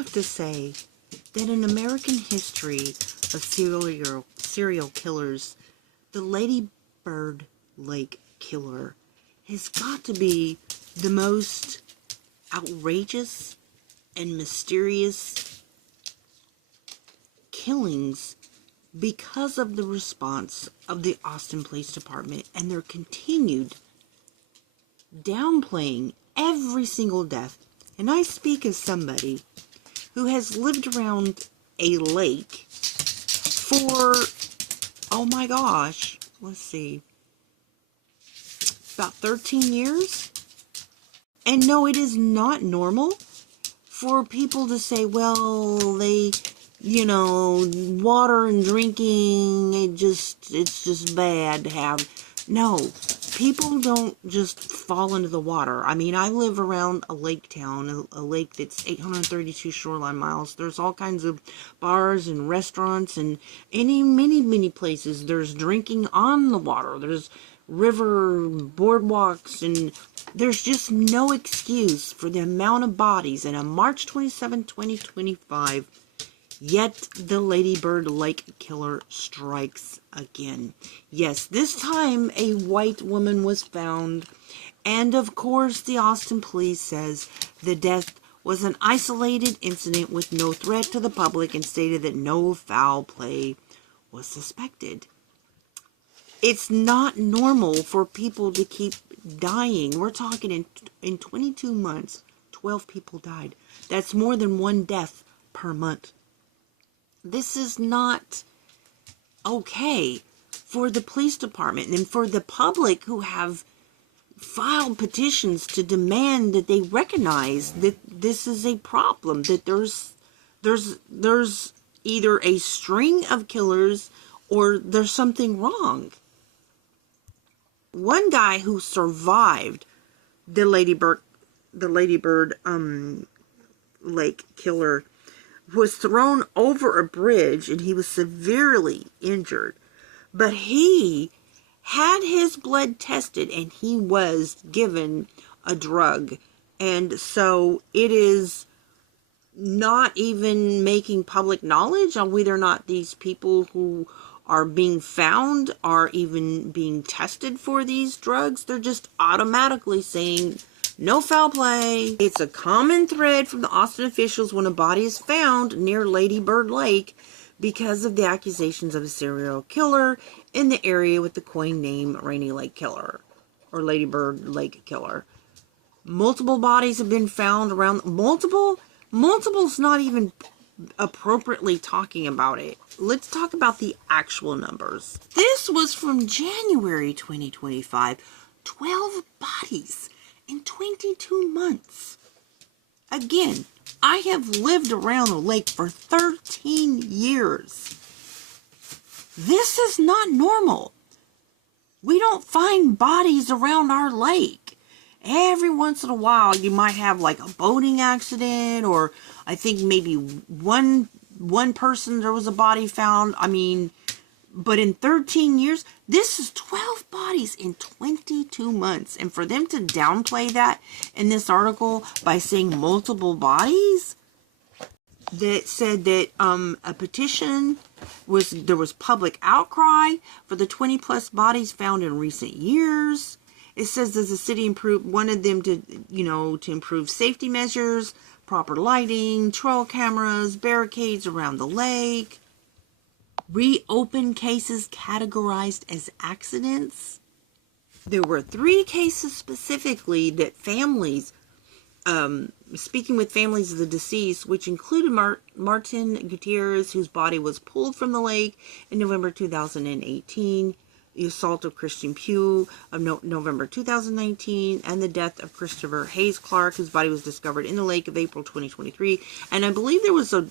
have to say that in American history of serial killers, the Ladybird Lake Killer has got to be the most outrageous and mysterious killings because of the response of the Austin Police Department and their continued downplaying every single death. And I speak as somebody who has lived around a lake for, oh my gosh, let's see, about 13 years. And no, it is not normal for people to say, well, they, water and drinking, it's just bad to have. No, people don't just fall into the water. I mean, I live around a lake town, a lake that's 832 shoreline miles. There's all kinds of bars and restaurants and many places. There's drinking on the water. There's river boardwalks, and there's just no excuse for the amount of bodies. And on March 27, 2025, yet the Ladybird Lake Killer strikes again. Yes, this time a white woman was found, and of course the Austin police says the death was an isolated incident with no threat to the public and stated that no foul play was suspected. It's not normal for people to keep dying. We're talking in 22 months, 12 people died. That's more than one death per month. This is not okay for the police department and for the public who have filed petitions to demand that they recognize that this is a problem, that there's either a string of killers or there's something wrong. One guy who survived the Ladybird Lake Killer was thrown over a bridge and he was severely injured. But he had his blood tested and he was given a drug. And so it is not even making public knowledge on whether or not these people who are being found are even being tested for these drugs. They're just automatically saying no foul play. It's a common thread from the Austin officials when a body is found near Ladybird Lake because of the accusations of a serial killer in the area with the coin name Rainy Lake Killer or Ladybird Lake Killer. Multiple bodies have been found around. Multiple's not even appropriately talking about it. Let's talk about the actual numbers. This was from January 2025. 12 bodies in 22 months. Again, I have lived around the lake for 13 years. This is not normal. We don't find bodies around our lake. Every once in a while, you might have like a boating accident, or I think maybe one person, there was a body found. I mean, but in 13 years, this is 12 bodies in 22 months. And for them to downplay that in this article by saying multiple bodies, that said that a petition there was public outcry for the 20 plus bodies found in recent years. It says that the city wanted them to, to improve safety measures, proper lighting, trail cameras, barricades around the lake, reopen cases categorized as accidents. There were 3 cases specifically that families, speaking with families of the deceased, which included Martin Gutierrez, whose body was pulled from the lake in November 2018, the assault of Christian Pugh of November 2019, and the death of Christopher Hayes Clark, whose body was discovered in the lake of April 2023. And I believe there was a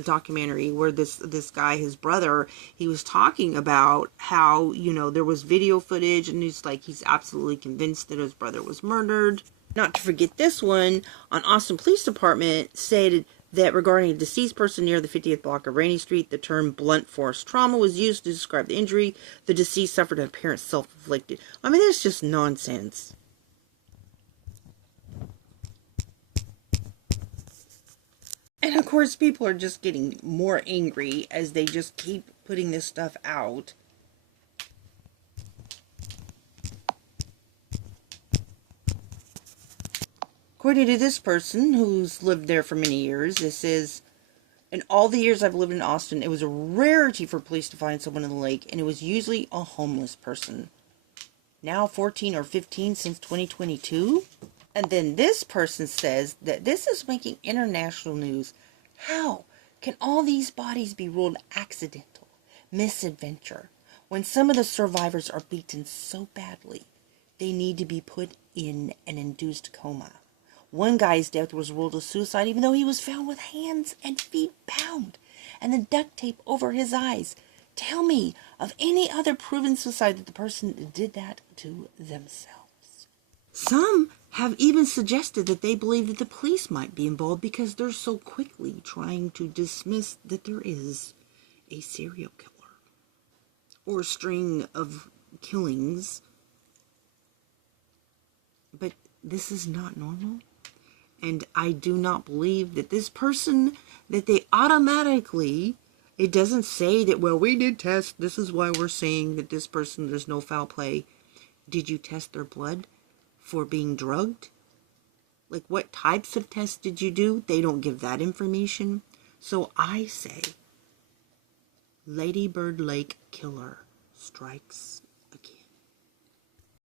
documentary where this guy, his brother, he was talking about how, there was video footage, and he's absolutely convinced that his brother was murdered. Not to forget this one, on Austin Police Department stated that regarding a deceased person near the 50th block of Rainy Street, the term blunt force trauma was used to describe the injury. The deceased suffered an apparent self-inflicted. I mean, that's just nonsense. And of course, people are just getting more angry as they just keep putting this stuff out. According to this person who's lived there for many years, this is, in all the years I've lived in Austin, it was a rarity for police to find someone in the lake, and it was usually a homeless person. Now 14 or 15 since 2022. And then this person says that this is making international news. How can all these bodies be ruled accidental, misadventure, when some of the survivors are beaten so badly they need to be put in an induced coma? One guy's death was ruled a suicide even though he was found with hands and feet bound and the duct tape over his eyes. Tell me of any other proven suicide that the person did that to themselves. Some have even suggested that they believe that the police might be involved because they're so quickly trying to dismiss that there is a serial killer or a string of killings. But this is not normal. And I do not believe that this person, that they automatically, it doesn't say that, well, we did test, this is why we're saying that this person, there's no foul play. Did you test their blood for being drugged? Like, what types of tests did you do? They don't give that information. So I say, Ladybird Lake Killer strikes